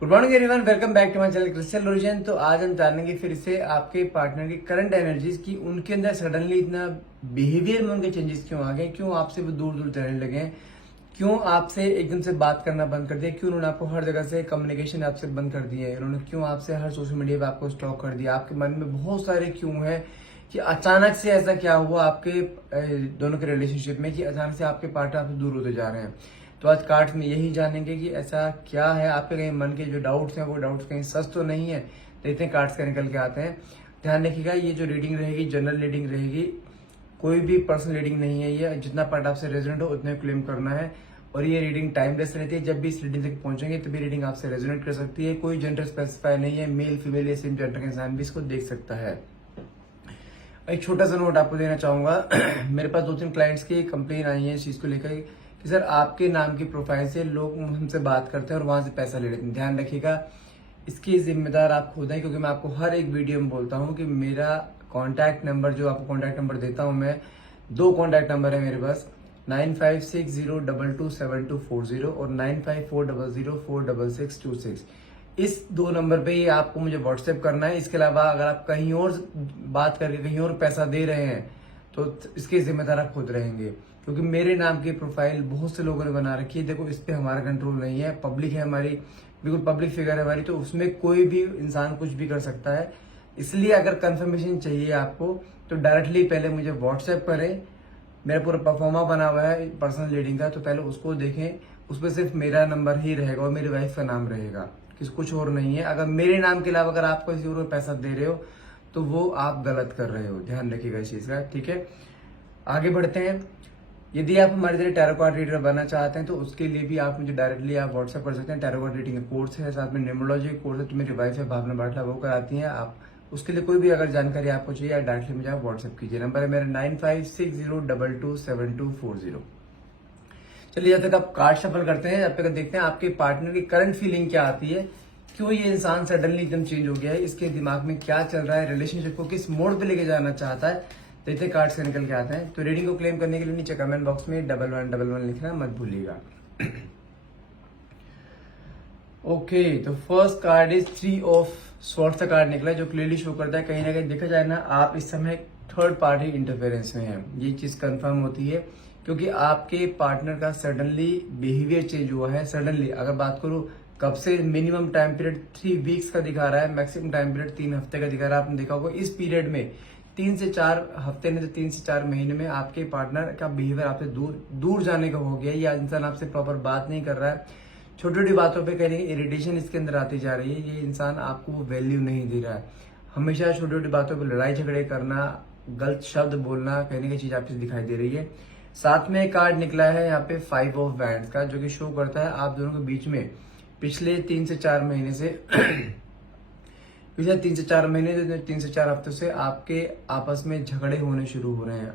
Good morning everyone, welcome back to my channel Crystal Rosen. तो आज हम जानेंगे फिर से आपके पार्टनर की करंट एनर्जीज की, उनके अंदर सडनली इतना बिहेवियर में उनके चेंजेस क्यों आ गए, क्यों आपसे वो दूर दूर जाने लगे हैं, क्यों आपसे एकदम से बात करना बंद कर दिया, क्यों उन्होंने आपको हर जगह से कम्युनिकेशन आपसे बंद कर दिया है, उन्होंने क्यों आपसे हर सोशल मीडिया पे आपको स्टॉक कर दिया। आपके मन में बहुत सारे क्यों है कि अचानक से ऐसा क्या हुआ आपके दोनों के रिलेशनशिप में कि अचानक से आपके पार्टनर आपसे दूर होते जा रहे हैं। तो आज कार्ड्स में यही जानेंगे कि ऐसा क्या है, आपके कहीं मन के जो डाउट्स हैं वो डाउट्स कहीं सच तो नहीं है। देखते हैं कार्ड्स का निकल के आते हैं। ध्यान रखिएगा, ये जो रीडिंग रहेगी जनरल रीडिंग रहेगी, कोई भी पर्सनल रीडिंग नहीं है। ये जितना पार्ट आपसे रेजोनेट हो उतने क्लेम करना है। और ये रीडिंग टाइमलेस रहती है, जब भी इस रीडिंग तक पहुंचेंगे तभी रीडिंग आपसे रेजोनेट कर सकती है। कोई जेंडर स्पेसिफाई नहीं है, मेल फीमेल या सेम जेंडर का इंसान भी इसको देख सकता है। एक छोटा सा नोट आपको देना चाहूंगा मेरे पास 2-3 क्लाइंट्स की कंप्लेन आई है इस चीज को लेकर कि सर आपके नाम की प्रोफाइल से लोग हमसे बात करते हैं और वहां से पैसा ले लेते हैं। ध्यान रखिएगा, इसकी जिम्मेदार आप खुद हैं, क्योंकि मैं आपको हर एक वीडियो में बोलता हूं कि मेरा कॉन्टैक्ट नंबर, जो आपको कॉन्टैक्ट नंबर देता हूं मैं, 2 कॉन्टैक्ट नंबर है मेरे पास, 9560227240 और 9540046626। इस 2 नंबर पे ही आपको मुझे व्हाट्सएप करना है। इसके अलावा अगर आप कहीं और बात करके कहीं और पैसा दे रहे हैं तो इसके जिम्मेदार आप खुद रहेंगे, क्योंकि मेरे नाम की प्रोफाइल बहुत से लोगों ने बना रखी है। देखो, इस पे हमारा कंट्रोल नहीं है, पब्लिक है हमारी, बिल्कुल पब्लिक फिगर है हमारी, तो उसमें कोई भी इंसान कुछ भी कर सकता है। इसलिए अगर कंफर्मेशन चाहिए आपको तो डायरेक्टली पहले मुझे व्हाट्सएप करें। मेरा पूरा परफॉर्मा बना हुआ है पर्सनल रीडिंग का, तो पहले उसको देखें। उसमें सिर्फ मेरा नंबर ही रहेगा और मेरी वाइफ का नाम रहेगा, कुछ और नहीं है। अगर मेरे नाम के अलावा अगर आप किसी और को पैसा दे रहे हो तो वो आप गलत कर रहे हो। ध्यान रखिएगा इस चीज का, ठीक है। आगे बढ़ते हैं। यदि आप हमारे तरह टैरो कार्ड रीडर बनना चाहते हैं तो उसके लिए भी आप मुझे डायरेक्टली आप व्हाट्सएप कर सकते हैं। टैरो कार्ड रीडिंग का कोर्स है, साथ में न्यूमरोलॉजी का कोर्स है, तो मेरी वाइफ है भावना बाटला, वो कराती हैं। आप उसके लिए कोई भी अगर जानकारी आपको चाहिए आप डायरेक्टली मुझे आप व्हाट्सएप कीजिए। नंबर है मेरा 9560227240। चलिए, जब तक आप कार्ड शफल करते हैं, जब तक देखते हैं आपके पार्टनर की करंट फीलिंग क्या आती है, क्यों ये इंसान सडनली एकदम चेंज हो गया है, इसके दिमाग में क्या चल रहा है, रिलेशनशिप को किस मोड पे लेके जाना चाहता है। देखते कार्ड से निकल के आते हैं। तो रीडिंग को क्लेम करने के लिए नीचे कमेंट बॉक्स में 1111 लिखना मत भूलिएगा। ओके, तो first card is 3 of swords का कार्ड निकला है, जो क्लियरली शो करता है कहीं ना कहीं देखा जाए ना, आप इस समय थर्ड पार्टी इंटरफेरेंस में है। ये चीज कंफर्म होती है क्योंकि आपके पार्टनर का सडनली बिहेवियर चेंज हुआ है। सडनली अगर बात करूं कब से, मिनिमम टाइम पीरियड 3 वीक्स का दिखा रहा है, मैक्सिमम टाइम पीरियड 3 हफ्ते का दिखा रहा है। आपने देखा होगा इस पीरियड में 3 से 4 हफ्ते में, तो 3 से 4 महीने में आपके पार्टनर का बिहेवियर आपसे दूर जाने का हो गया। ये इंसान आपसे प्रॉपर बात नहीं कर रहा है, छोटी छोटी बातों पे कहीं इरिटेशन इसके अंदर आती जा रही है। ये इंसान आपको वैल्यू नहीं दे रहा है, हमेशा छोटी छोटी बातों पे लड़ाई झगड़े करना, गलत शब्द बोलना, कहने की चीज आपसे दिखाई दे रही है। साथ में एक कार्ड निकला है यहाँ पे 5 ऑफ वैंड्स का, जो कि शो करता है आप दोनों के बीच में पिछले 3 से 4 महीने से पिछले 3 से 4 महीने 3 से 4 हफ्तों से आपके आपस में झगड़े होने शुरू हो रहे हैं।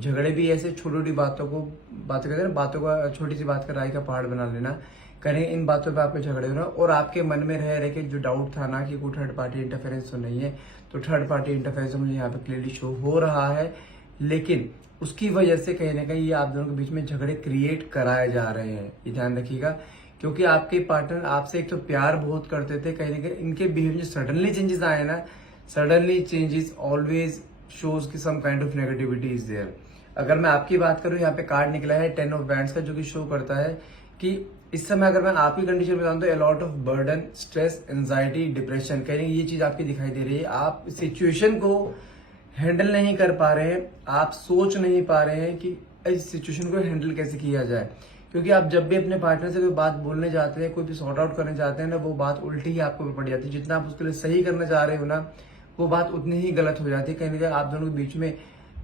झगड़े भी ऐसे छोटी छोटी बातों करते हैं, बातों का, छोटी सी बात का राई का पहाड़ बना लेना, करें इन बातों पे आपके झगड़े होना। और आपके मन में रह रहे कि जो डाउट था ना कि कोई थर्ड पार्टी इंटरफेरेंस तो नहीं है, तो थर्ड पार्टी इंटरफेरेंस मुझे यहाँ पे क्लियरली शो हो रहा है। लेकिन उसकी वजह से कहीं ना कहीं ये आप दोनों के बीच में झगड़े क्रिएट कराए जा रहे हैं, ये ध्यान रखिएगा। क्योंकि आपके पार्टनर आपसे एक तो प्यार बहुत करते थे, कहीं ना कहीं इनके बिहेवियर में सडनली चेंजेस आए ना, सडनली चेंजेस ऑलवेज शोज की some kind of negativity is there. अगर मैं आपकी बात करूं, यहाँ पे कार्ड निकला है 10 ऑफ वैंड्स का, जो कि शो करता है कि इस समय अगर मैं आपकी कंडीशन बताऊं तो a lot of burden, stress, anxiety, depression, कहीं ये चीज आपकी दिखाई दे रही है। आप सिचुएशन को हैंडल नहीं कर पा रहे हैं, आप सोच नहीं पा रहे हैं कि इस सिचुएशन को हैंडल कैसे किया जाए। क्योंकि आप जब भी अपने पार्टनर से कोई बात बोलने जाते हैं, कोई भी सॉर्ट आउट करने जाते हैं ना, वो बात उल्टी ही आपको पड़ जाती है। जितना आप उसके लिए सही करना चाह रहे हो ना, वो बात उतनी ही गलत हो जाती है। कहीं ना कहीं आप दोनों के बीच में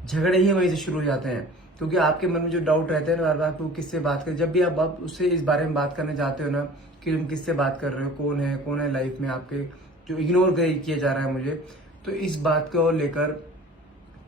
झगड़े ही वहीं से शुरू हो जाते हैं, क्योंकि आपके मन में जो डाउट रहते हैं ना, बार बार तो किससे बात करें। जब भी आप उससे इस बारे में बात करने जाते हो ना कि तुम किससे बात कर रहे हो, कौन है लाइफ में आपके जो इग्नोर किया जा रहा है मुझे, तो इस बात को लेकर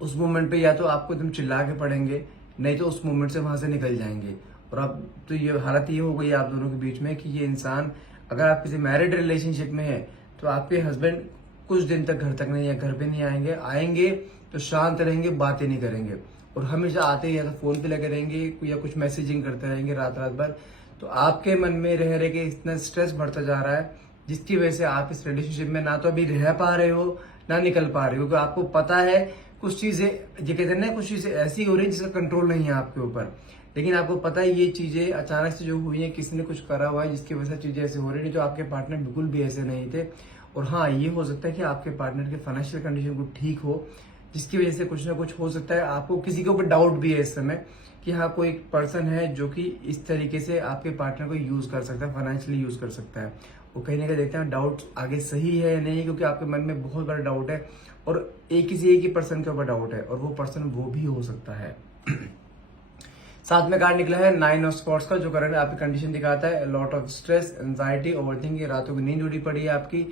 उस मोमेंट पे या तो आपको एकदम चिल्ला के पड़ेंगे, नहीं तो उस मोमेंट से वहां से निकल जाएंगे। और अब तो ये हालत ये हो गई आप दोनों के बीच में कि ये इंसान, अगर आप किसी मैरिड रिलेशनशिप में है तो आपके हस्बैंड कुछ दिन तक घर तक नहीं है, घर पे नहीं आएंगे तो शांत रहेंगे, बातें नहीं करेंगे, और हमेशा आते ही या तो फोन पे लगे रहेंगे या कुछ मैसेजिंग करते रहेंगे रात रात भर। तो आपके मन में रह रहे कि इतना स्ट्रेस बढ़ता जा रहा है, जिसकी वजह से आप इस रिलेशनशिप में ना तो अभी रह पा रहे हो ना निकल पा रहे हो, क्योंकि आपको पता है कुछ चीजें, ये कहते हैं ना, कुछ चीजें ऐसी हो रही है जिसका कंट्रोल नहीं है आपके ऊपर, लेकिन आपको पता है ये चीजें अचानक से जो हुई है, किसी ने कुछ करा हुआ है जिसकी वजह से चीजें ऐसे हो रही है। तो आपके पार्टनर बिल्कुल भी ऐसे नहीं थे। और हाँ, ये हो सकता है कि आपके पार्टनर के फाइनेंशियल कंडीशन को ठीक हो, जिसकी वजह से कुछ ना कुछ हो सकता है। आपको किसी के ऊपर डाउट भी है इस समय कि हाँ, कोई पर्सन है जो कि इस तरीके से आपके पार्टनर को यूज कर सकता है, फाइनेंशियली यूज कर सकता है। वो कहीं ना कहीं देखते हैं डाउट आगे सही है या नहीं, क्योंकि आपके मन में बहुत बड़ा डाउट है और किसी एक ही पर्सन के ऊपर डाउट है, और वो पर्सन वो भी हो सकता है। साथ में कार्ड निकला है 9 ऑफ स्पॉट्स का, जो करंट आपकी कंडीशन दिखाता है lot of stress, anxiety, overthinking, रातों की नींद उड़ी पड़ी है आपकी।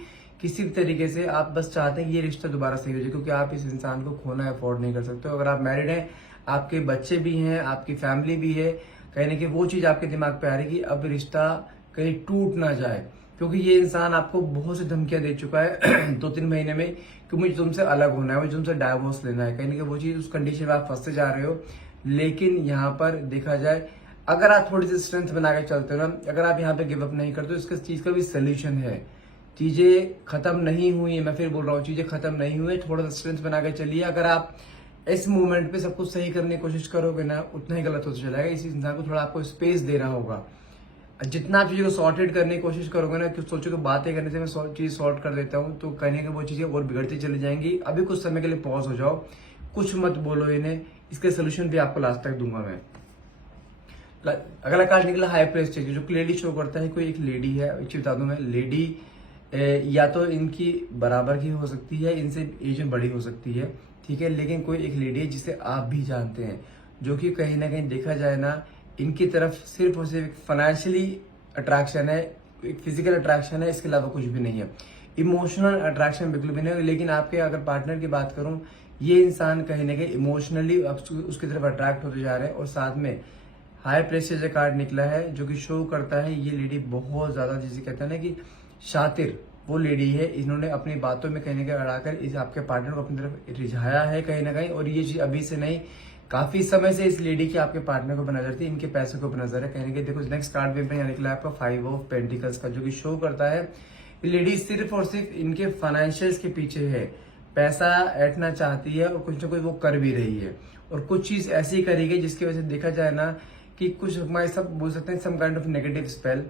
किसी भी तरीके से आप बस चाहते हैं कि ये रिश्ता दोबारा सही हो जाए, क्योंकि आप इस इंसान को खोना अफोर्ड नहीं कर सकते। अगर आप मैरिड हैं, आपके बच्चे भी हैं, आपकी फैमिली भी है, कहीं ना कहीं वो चीज आपके दिमाग पे आ रही है कि अब रिश्ता कहीं टूट ना जाए, क्योंकि ये इंसान आपको बहुत सी धमकियां दे चुका है 2-3 महीने में कि मुझे तुमसे अलग होना है, मुझे तुमसे डाइवोर्स लेना है। कहीं ना कहीं वो चीज, उस कंडीशन में आप फंसते जा रहे हो। लेकिन यहाँ पर देखा जाए, अगर आप थोड़ी सी स्ट्रेंथ बना के चलते हो ना, अगर आप यहाँ पे गिव अप नहीं करते, इसका चीज का भी सोल्यूशन है। चीजें खत्म नहीं हुई है, मैं फिर बोल रहा हूँ, चीजें खत्म नहीं हुई, थोड़ा सा स्ट्रेंथ बना के चलिए। अगर आप इस मूवमेंट पे सब कुछ सही करने की कोशिश करोगे ना, उतना ही गलत होता चला जाएगा। इस इंसान को थोड़ा आपको स्पेस देना होगा। जितना आप चीजों को सॉर्टेड करने की कोशिश करोगे ना, कि सोचो कि बातें करने से मैं चीज सॉर्ट कर देता हूँ, तो कहने की वो चीजें और बिगड़ती चली जाएंगी। अभी कुछ समय के लिए पॉज हो जाओ, कुछ मत बोलो इन्हें, इसके सोल्यूशन भी आपको लास्ट तक दूंगा मैं। अगला कार्ड निकला हाई प्रेस्टीज, जो क्लियरली शो करता है कोई एक लेडी है। एक चीज बता दूं मैं, लेडी या तो इनकी बराबर की हो सकती है, इनसे एज में बड़ी हो सकती है, ठीक है, लेकिन कोई एक लेडी है जिसे आप भी जानते हैं, जो कि कहीं ना कहीं देखा जाए ना, इनकी तरफ सिर्फ और सिर्फ फाइनेंशियली अट्रैक्शन है, एक फिजिकल अट्रैक्शन है, इसके अलावा कुछ भी नहीं है। इमोशनल अट्रैक्शन बिल्कुल भी नहीं है। लेकिन आपके अगर पार्टनर की बात करूं, ये इंसान कहीं ना कहीं इमोशनली उसकी तरफ अट्रैक्ट होते जा रहे हैं। और साथ में हाई प्रेस्टीज कार्ड निकला है, जो कि शो करता है ये लेडी बहुत ज्यादा, जिसे कहते हैं ना कि शातिर वो लेडी है। इन्होंने अपनी बातों में कहीं ना कहीं अड़ाकर इस आपके पार्टनर को अपनी तरफ रिझाया है कहीं ना कहीं। और ये चीज अभी से नहीं, काफी समय से इस लेडी की आपके पार्टनर को नजर थी, इनके पैसे को नजर है कहीं ना कहीं। देखो नेक्स्ट कार्ड में यहाँ निकला है आपका 5 ऑफ पेंटिकल्स का, जो कि शो करता है ये लेडी सिर्फ और सिर्फ इनके फाइनेंशियल्स के पीछे है, पैसा ऐंठना चाहती है, और कुछ ना कुछ वो कर भी रही है। और कुछ चीज ऐसी करेगी जिसकी वजह से देखा जाए ना कि कुछ हमारे सब बोल सकते हैं some kind of negative spell,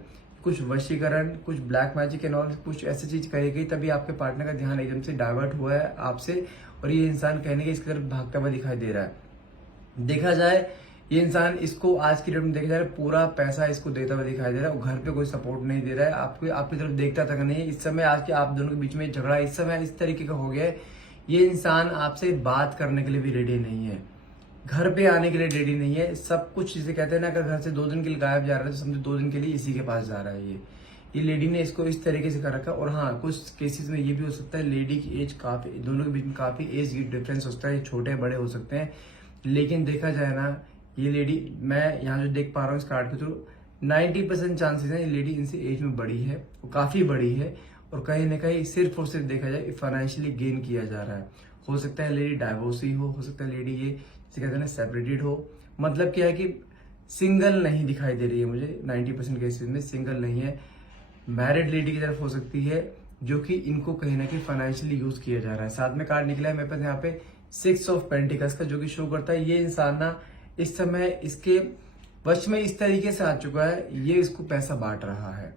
कुछ वशीकरण, कुछ ब्लैक मैजिक एंड ऑल, कुछ ऐसी चीज करेगी, तभी आपके पार्टनर का ध्यान एकदम से डाइवर्ट हुआ है आपसे, और ये इंसान कहने के इसकी तरफ भागता हुआ दिखाई दे रहा है। देखा जाए ये इंसान, इसको आज की डेट में देखा जाए पूरा पैसा इसको देता हुआ दिखाई दे रहा है, और घर पे कोई सपोर्ट नहीं दे रहा है, आपको आपकी तरफ देखता तक नहीं है। इस समय आज के आप दोनों के बीच में झगड़ा इस समय इस तरीके का हो गया है, ये इंसान आपसे बात करने के लिए भी रेडी नहीं है, घर पे आने के लिए रेडी नहीं है। सब कुछ जिसे कहते हैं ना, अगर घर से 2 दिन के लिए गायब जा रहा है, तो समझो 2 दिन के लिए इसी के पास जा रहा है ये लेडी ने इसको इस तरीके से कर रखा। और हाँ, कुछ केसेस में ये भी हो सकता है लेडी की एज काफी, दोनों के बीच में काफी एज डिफरेंस होता है, छोटे बड़े हो सकते हैं। लेकिन देखा जाए ना, ये लेडी, मैं यहाँ जो देख पा रहा हूँ इस कार्ड के थ्रू, 90% चांसेस है ये लेडी इनसे एज में बड़ी है, वो काफी बड़ी है, और कहीं ना कहीं सिर्फ और सिर्फ देखा जाए फाइनेंशियली गेन किया जा रहा है। हो सकता है लेडी डाइवोर्सी हो सकता है लेडी ये जिसे कहते हैं ना सेपरेटेड हो। मतलब क्या है कि सिंगल नहीं दिखाई दे रही है मुझे, 90% केसेस में सिंगल नहीं है, मैरिड लेडी की तरफ हो सकती है, जो कि इनको कहीं ना कहीं फाइनेंशियली यूज किया जा रहा है। साथ में कार्ड निकला है मेरे पास यहाँ पे 6 ऑफ पेंटिकल्स का, जो कि शो करता है ये इंसान ना इस समय इसके वश में इस तरीके से आ चुका है, ये इसको पैसा बांट रहा है,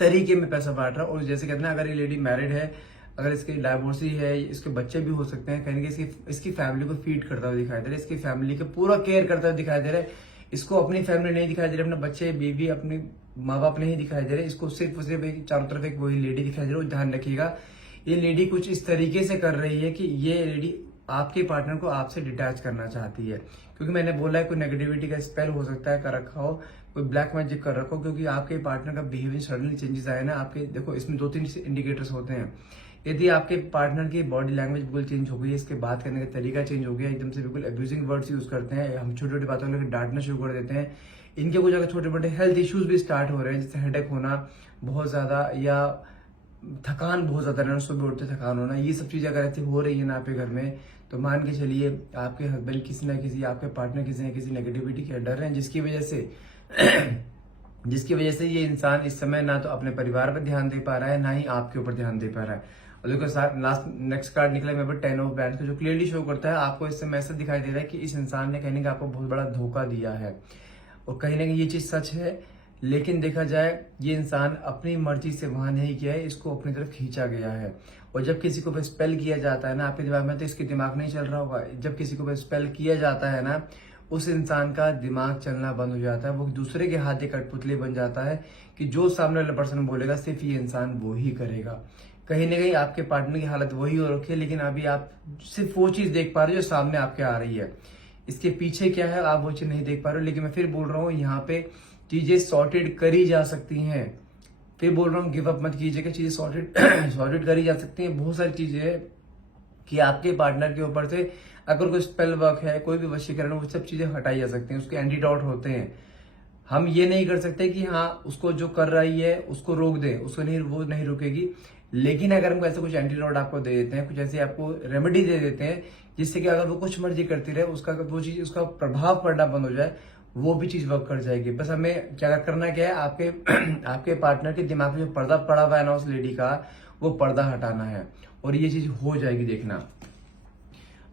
तरीके में पैसा बांट रहा है। और जैसे कहते हैं, अगर ये लेडी मैरिड है, अगर इसकी डाइवोर्सी है, इसके बच्चे भी हो सकते हैं, कहीं ना इसकी फैमिली को फीड करता हुआ दिखाई दे रहा है, इसकी फैमिली का पूरा केयर करता हुआ दिखाई दे रहा है। इसको अपनी फैमिली नहीं दिखाई दे रही, अपने बच्चे बीवी अपने माँ बाप नहीं दिखाई दे रहे, इसको सिर्फ और सिर्फ चारों तरफ एक वही लेडी दिखाई दे रही है। ध्यान रखिएगा, ये लेडी कुछ इस तरीके से कर रही है कि ये लेडी आपके पार्टनर को आपसे डिटैच करना चाहती है, क्योंकि मैंने बोला है कोई नेगेटिविटी का स्पेल हो सकता है कर रखा हो, कोई ब्लैक मैजिक कर रखा हो, क्योंकि आपके पार्टनर का बिहेवियर सडनली चेंजेस आए ना आपके। देखो इसमें 2-3 इंडिकेटर्स होते हैं। यदि आपके पार्टनर की बॉडी लैंग्वेज बिल्कुल चेंज हो गई है, इसके बात करने का तरीका चेंज हो गया, एकदम से बिल्कुल अब्यूजिंग वर्ड्स यूज करते हैं, हम छोटी छोटी बातों को डांटना शुरू कर देते हैं, इनके कुछ अगर छोटे मोटे हेल्थ इश्यूज भी स्टार्ट हो रहे हैं, जैसे हेडेक होना बहुत ज्यादा, या थकान बहुत ज्यादा रहना, सुबह उठते थकान होना, ये सब चीजें अगर ऐसी हो रही है ना आपके घर में, तो मान के चलिए आपके हस्बैंड किसी ना किसी, आपके पार्टनर किसी ना किसी नेगेटिविटी के डर रहे हैं, जिसकी वजह से जिसकी वजह से ये इंसान इस समय ना तो अपने परिवार पर ध्यान दे पा रहा है, ना ही आपके ऊपर ध्यान दे पा रहा है। और देखो लास्ट नेक्स्ट कार्ड निकला मेरे पास 10 ऑफ बैंड का, जो क्लियरली शो करता है आपको इस समय ऐसा दिखाई दे रहा है कि इस इंसान ने कहीं ना आपको बहुत बड़ा धोखा दिया है, और कहीं ना कहीं ये चीज सच है। लेकिन देखा जाए ये इंसान अपनी मर्जी से वहां नहीं गया है, इसको अपनी तरफ खींचा गया है। और जब किसी को स्पेल किया जाता है ना, आपके दिमाग में तो इसके दिमाग नहीं चल रहा होगा, जब किसी को स्पेल किया जाता है ना, उस इंसान का दिमाग चलना बंद हो जाता है, वो दूसरे के हाथ कठपुतली बन जाता है कि जो सामने वाला पर्सन बोलेगा सिर्फ ये इंसान वो ही करेगा। कहीं ना कहीं आपके पार्टनर की हालत वही हो रखी है, लेकिन अभी आप सिर्फ वो चीज देख पा रहे हो जो सामने आपके आ रही है। इसके पीछे क्या है आप वो चीज नहीं देख पा रहे हो। लेकिन मैं फिर बोल रहा हूँ यहाँ पे चीजें सॉर्टेड करी जा सकती हैं। फिर बोल रहा हूँ गिव अप मत कीजिएगा, चीजें सॉर्टेड सॉर्टेड करी जा सकती हैं। बहुत सारी चीजें हैं कि आपके पार्टनर के ऊपर से अगर कोई स्पेल वर्क है, कोई भी वशीकरण, वो सब चीजें हटाई जा सकती हैं, उसके एंटीडॉट होते हैं। हम ये नहीं कर सकते कि हाँ उसको जो कर रही है उसको रोक दें, उसको नहीं, वो नहीं रुकेगी। लेकिन अगर हम ऐसे कुछ एंटीडॉट आपको दे देते हैं, कुछ ऐसी आपको रेमेडी दे देते हैं जिससे कि अगर वो कुछ मर्जी करती रहे, उसका वो चीज, उसका प्रभाव पड़ना बंद हो जाए, वो भी चीज वर्क कर जाएगी। बस हमें क्या करना क्या है, आपके आपके पार्टनर के दिमाग में जो पर्दा पड़ा हुआ है ना उस लेडी का, वो पर्दा हटाना है, और ये चीज हो जाएगी, देखना।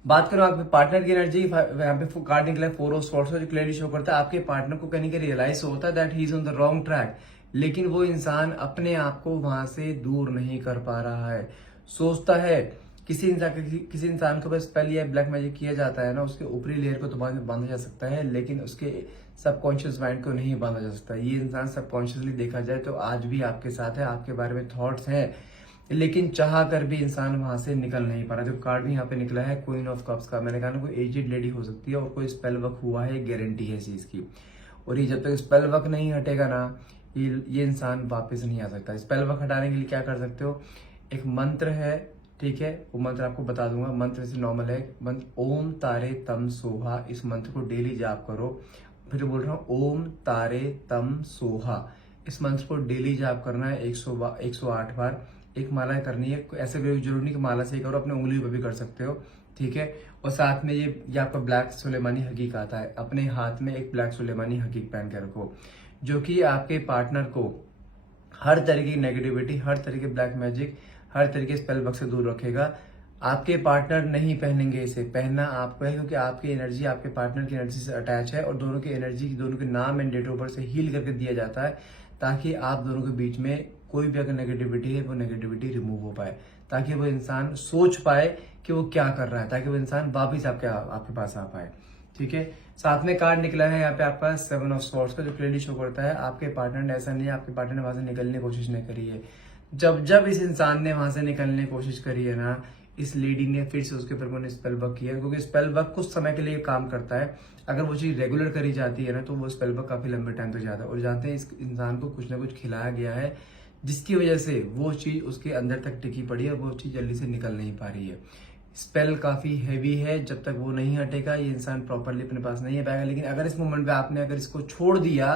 बात करो आपके पार्टनर की एनर्जी, यहाँ पे कार्ड निकला है 4 ऑफ स्वॉर्ड्स, जो क्लियरली शो करता है आपके पार्टनर को कहीं कहीं रियलाइज होता है that he is on the wrong track, लेकिन वो इंसान अपने आप को वहां से दूर नहीं कर पा रहा है। सोचता है किसी इंसान के ऊपर स्पेल या ब्लैक मैजिक किया जाता है ना, उसके ऊपरी लेयर को तो बांधा जा सकता है, लेकिन उसके सबकॉन्शियस माइंड को नहीं बांधा जा सकता। ये इंसान सबकॉन्शियसली देखा जाए तो आज भी आपके साथ है, आपके बारे में थॉट्स हैं, लेकिन चाह कर भी इंसान वहां से निकल नहीं पा रहा। जो कार्ड भी यहाँ पे निकला है क्वीन ऑफ कप्स का, मैंने कहा ना कोई एजेड लेडी हो सकती है और कोई स्पेल वर्क हुआ है, गारंटी है इस चीज की। और ये जब तक स्पेल वर्क नहीं हटेगा ना, ये इंसान वापस नहीं आ सकता। स्पेल वर्क हटाने के लिए क्या कर सकते हो, एक मंत्र है, ठीक है, वो मंत्र आपको बता दूंगा। मंत्र से नॉर्मल है मंत्र, ओम तारे तम सोहा, इस मंत्र को डेली जाप करो। फिर बोल रहा हूँ ओम तारे तम सोहा, इस मंत्र को डेली जाप करना है 108 बार। एक माला करनी है, ऐसे भी जरूरी नहीं कि माला से ही करो, अपने उंगली पे भी कर सकते हो, ठीक है। और साथ में ये आपका ब्लैक सुलेमानी हकीक आता है, अपने हाथ में एक ब्लैक सुलेमानी हकीक पहन के रखो, जो कि आपके पार्टनर को हर तरीके की नेगेटिविटी, हर तरीके ब्लैक मैजिक, हर तरीके स्पेल वर्क से दूर रखेगा। आपके पार्टनर नहीं पहनेंगे, इसे पहनना आपको है, क्योंकि आपकी एनर्जी आपके पार्टनर की एनर्जी से अटैच है, और दोनों की एनर्जी दोनों के नाम एंड डेट ऑफ बर्थ से हील करके दिया जाता है, ताकि आप दोनों के बीच में कोई भी अगर नेगेटिविटी है वो नेगेटिविटी रिमूव हो पाए, ताकि वो इंसान सोच पाए कि वो क्या कर रहा है, ताकि वो इंसान वापिस आपके पास आ पाए, ठीक है। साथ में कार्ड निकला है यहाँ पे आपका 7 ऑफ स्वॉर्ड्स का, जो क्लियरली शो करता है आपके पार्टनर ने, ऐसा नहीं है आपके पार्टनर ने वहां से निकलने की कोशिश नहीं करी है। जब इस इंसान ने वहां से निकलने की कोशिश करी है ना, इस लेडी ने फिर से उसके ऊपर स्पेल वर्क किया, क्योंकि स्पेल वर्क कुछ समय के लिए काम करता है। अगर वो चीज रेगुलर करी जाती है ना, तो वो स्पेल वर्क काफी लंबे टाइम तक जाता है। और जानते हैं इस इंसान को कुछ ना कुछ खिलाया गया है, जिसकी वजह से वो चीज उसके अंदर तक टिकी पड़ी है, और वो चीज जल्दी से निकल नहीं पा रही है। स्पेल काफी हैवी है, जब तक वो नहीं हटेगा ये इंसान प्रॉपरली अपने पास नहीं आ पाएगा। लेकिन अगर इस मोमेंट पे आपने अगर इसको छोड़ दिया,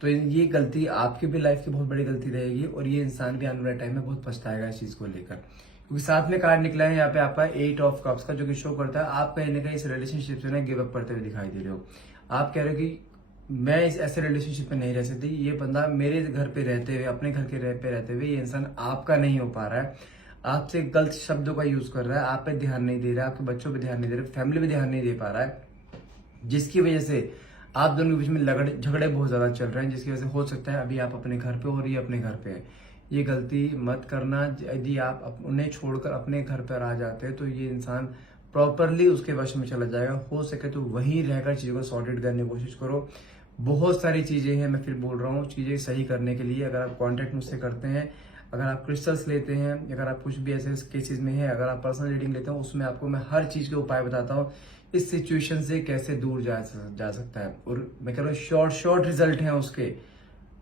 तो ये गलती आपकी भी लाइफ की बहुत बड़ी गलती रहेगी, और ये इंसान भी आने वाले टाइम में बहुत पछताएगा इस चीज को लेकर। क्योंकि साथ में कार्ड निकला है यहाँ पे आपका 8 ऑफ कप्स का, जो कि शो करता है आप कहीं ना कहीं इस रिलेशनशिप से ना गिव अप करते हुए दिखाई दे रहे हो। आप कह रहे हो कि मैं इस ऐसे रिलेशनशिप में नहीं रह सकती, ये बंदा मेरे घर पे रहते हुए, अपने घर के पे रहते हुए, ये इंसान आपका नहीं हो पा रहा है, आपसे गलत शब्दों का यूज कर रहा है, आप पे ध्यान नहीं दे रहा है, आपके बच्चों पे ध्यान नहीं दे रहा है, फैमिली पे ध्यान नहीं दे पा रहा है, जिसकी वजह से आप दोनों के बीच में झगड़े बहुत ज्यादा चल रहे हैं, जिसकी वजह से हो सकता है अभी आप अपने घर पे और ये अपने घर पे है। ये गलती मत करना। यदि आप उन्हें छोड़कर अपने घर पर आ जाते हैं, तो ये इंसान प्रॉपरली उसके वश में चला जाएगा। हो सके तो वहीं रहकर चीजों को सॉर्टेड करने की कोशिश करो। बहुत सारी चीजें हैं, मैं फिर बोल रहा हूँ, चीजें सही करने के लिए अगर आप कांटेक्ट मुझसे करते हैं, अगर आप क्रिस्टल्स लेते हैं, अगर आप कुछ भी ऐसे केसेस में है, अगर आप पर्सनल रीडिंग लेते हैं, उसमें आपको मैं हर चीज के उपाय बताता हूँ, इस सिचुएशन से कैसे दूर जा सकता है। और मैं कह रहा हूँ शॉर्ट रिजल्ट हैं उसके,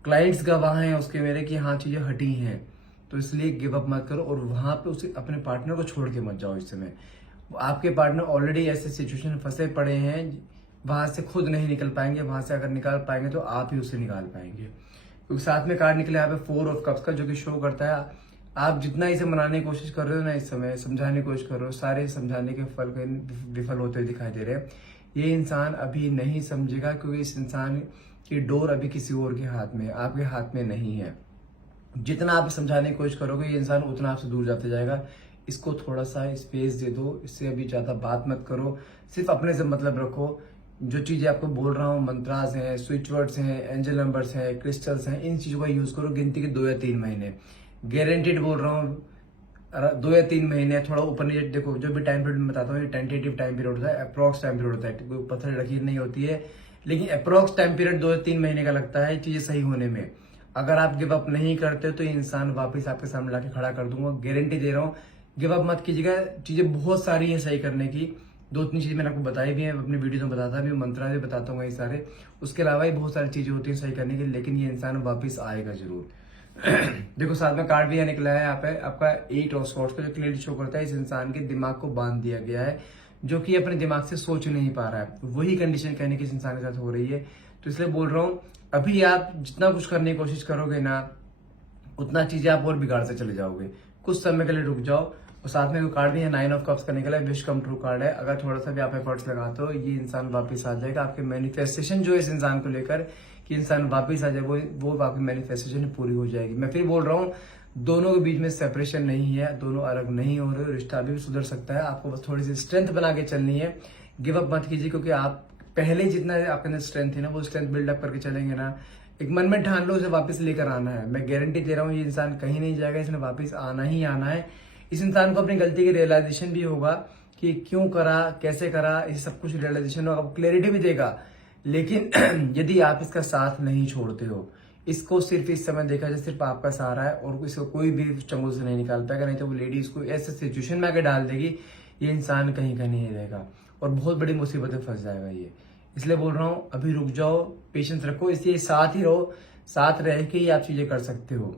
क्लाइंट्स गवाह हैं उसके मेरे कि हाँ चीजें हटी हैं। तो इसलिए गिव अप मत करो, और वहां पे उसे अपने पार्टनर को छोड़ के मत जाओ इस समय। आपके पार्टनर ऑलरेडी ऐसे सिचुएशन में फंसे पड़े हैं, वहां से खुद नहीं निकल पाएंगे, वहां से अगर निकाल पाएंगे तो आप ही उसे निकाल पाएंगे। क्योंकि साथ में कार्ड निकले यहाँ पे 4 ऑफ कप्स का, जो कि शो करता है आप जितना इसे मनाने की कोशिश कर रहे हो ना, इस समय समझाने की कोशिश कर रहे हो, सारे समझाने के फल विफल होते दिखाई दे रहे हैं। ये इंसान अभी नहीं समझेगा, क्योंकि इस इंसान कि डोर अभी किसी और के हाथ में है, आपके हाथ में नहीं है। जितना आप समझाने की कोशिश करोगे ये इंसान उतना आपसे दूर जाते जाएगा। इसको थोड़ा सा स्पेस दे दो, इससे अभी ज्यादा बात मत करो, सिर्फ अपने से मतलब रखो। जो चीजें आपको बोल रहा हूँ, मंत्रास हैं, स्विच वर्ड्स हैं, एंजल नंबर्स हैं, क्रिस्टल्स हैं, इन चीजों का यूज करो गिनती के 2 या 3 महीने। गारंटीड बोल रहा हूँ, 2 या 3 महीने, थोड़ा ऊपर नीचे देखो। जो भी टाइम पीरियड बताता हूँ ये टेंटेटिव टाइम पीरियड होता है, अप्रॉक्स टाइम पीरियड होता है, कोई पत्थर लकीर नहीं होती है, लेकिन अप्रॉक्स टाइम पीरियड 2 या 3 महीने का लगता है चीजें सही होने में। अगर आप गिव अप नहीं करते हो तो ये इंसान वापस आपके सामने लाके खड़ा कर दूंगा, गारंटी दे रहा हूँ। गिव अप मत कीजिएगा, चीजें बहुत सारी है सही करने की। 2-3 चीजें मैंने आपको बताई भी है, अपनी वीडियो में बताता भी, मंत्रा भी बताता हूँ ये सारे। उसके अलावा ही बहुत सारी चीजें होती है सही करने की, लेकिन ये इंसान वापिस आएगा जरूर। देखो साथ में कार्ड भी यहाँ निकला है, यहाँ पे आपका 8 ऑफ स्वॉर्ड्स का जो क्लियरली शो करता है इस इंसान के दिमाग को बांध दिया गया है, जो कि अपने दिमाग से सोच नहीं पा रहा है। वही कंडीशन कहने की इस इंसान के साथ हो रही है। तो इसलिए बोल रहा हूँ, अभी आप जितना कुछ करने की कोशिश करोगे ना, उतना चीजें आप और बिगाड़ते चले जाओगे। कुछ समय के लिए रुक जाओ। और साथ में कार्ड भी है 9 ऑफ कप्स का निकला है, विश कम ट्रू कार्ड है। अगर थोड़ा सा भी आप एफर्ट्स लगाते हो ये इंसान वापस आ जाएगा। आपके मैनिफेस्टेशन जो है इस इंसान को लेकर कि इंसान वापस आ जाए, वो आपकी मैनिफेस्टेशन पूरी हो जाएगी। मैं फिर बोल रहा हूँ, दोनों के बीच में सेपरेशन नहीं है, दोनों अलग नहीं हो रहे, रिश्ता अभी भी सुधर सकता है। आपको बस थोड़ी सी स्ट्रेंथ बना के चलनी है, गिव अप मत कीजिए, क्योंकि आप पहले जितना आपके अंदर स्ट्रेंथ है ना, वो स्ट्रेंथ बिल्डअप करके चलेंगे ना, एक मन में ठान लो उसे वापस लेकर आना है। मैं गारंटी दे रहा हूँ ये इंसान कहीं नहीं जाएगा, इसने वापस आना ही आना है। इस इंसान को अपनी गलती की रियलाइजेशन भी होगा कि क्यों करा, कैसे करा, ये सब कुछ रियलाइजेशन होगा, क्लैरिटी भी देगा। लेकिन यदि आप इसका साथ नहीं छोड़ते हो, इसको सिर्फ इस समय देखा जाए सिर्फ आपका सहारा है और इसको कोई भी चंगुल से नहीं निकाल पाएगा। नहीं तो वो लेडी इसको ऐसे सिचुएशन में आके डाल देगी, ये इंसान कहीं का नहीं रहेगा और बहुत बड़ी मुसीबत में फंस जाएगा ये। इसलिए बोल रहा हूँ, अभी रुक जाओ, पेशेंस रखो, इसलिए साथ ही रहो, साथ रह के ही आप चीजें कर सकते हो।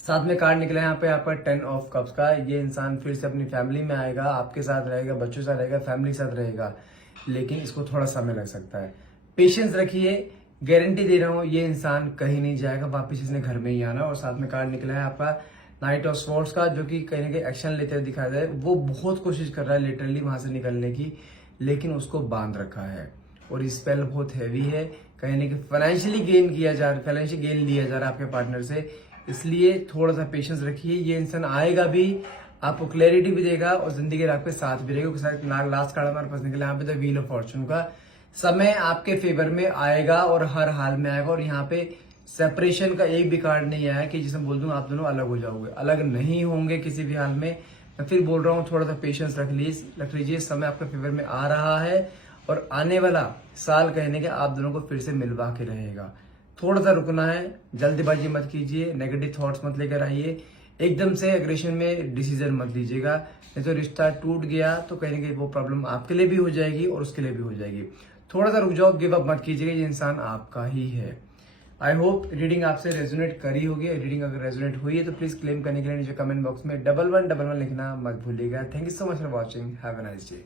साथ में कार्ड निकला है यहाँ पे आपका 10 ऑफ कप्स का। ये इंसान फिर से अपनी फैमिली में आएगा, आपके साथ रहेगा, बच्चों के साथ रहेगा, फैमिली के साथ रहेगा, लेकिन इसको थोड़ा समय लग सकता है। पेशेंस रखिए, गारंटी दे रहा हूँ ये इंसान कहीं नहीं जाएगा, वापस इसने घर में ही आना। और साथ में कार्ड निकला है आपका नाइट ऑफ स्वॉर्ड्स का, जो कि कहीं ना कहीं एक्शन लेते हुए दिखाया जाए। वो बहुत कोशिश कर रहा है लिटरली वहां से निकलने की, लेकिन उसको बांध रखा है और ये स्पेल बहुत हैवी है। कहीं ना कहीं फाइनेंशियली गेन लिया जा रहा है आपके पार्टनर से, इसलिए थोड़ा सा पेशेंस रखिए। ये इंसान आएगा भी, आपको क्लैरिटी भी देगा और जिंदगी के आपके साथ भी रहेगा। लास्ट कार्ड हमारे पास निकला यहाँ पे द व्हील ऑफ फॉर्चून का। समय आपके फेवर में आएगा और हर हाल में आएगा। और यहाँ पे सेपरेशन का एक भी कार्ड नहीं आया कि जिसमें बोल दूं आप दोनों अलग हो जाओगे, अलग नहीं होंगे किसी भी हाल में। मैं फिर बोल रहा हूँ, थोड़ा सा पेशेंस रख लीजिए, समय आपके फेवर में आ रहा है और आने वाला साल कहने के आप दोनों को फिर से मिलवा के रहेगा। थोड़ा सा रुकना है, जल्दबाजी मत कीजिए, नेगेटिव थॉट्स मत लेकर आइए, एकदम से एग्रेशन में डिसीजन मत लीजिएगा, नहीं तो रिश्ता टूट गया तो कहीं ना कहीं वो प्रॉब्लम आपके लिए भी हो जाएगी और उसके लिए भी हो जाएगी। थोड़ा सा रुक जाओ, गिव अप मत कीजिएगा, ये इंसान आपका ही है। आई होप रीडिंग आपसे रेजोनेट करी होगी। रीडिंग अगर रेजोनेट हुई है तो प्लीज क्लेम करने के लिए नीचे कमेंट बॉक्स में 1111 लिखना मत भूलिएगा। Thank you so much for watching, have a nice day.